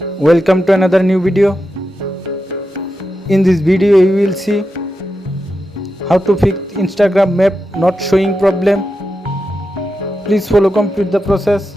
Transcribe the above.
Welcome to another new video. In this video you will see how to fix Instagram map not showing problem. Please follow complete the process.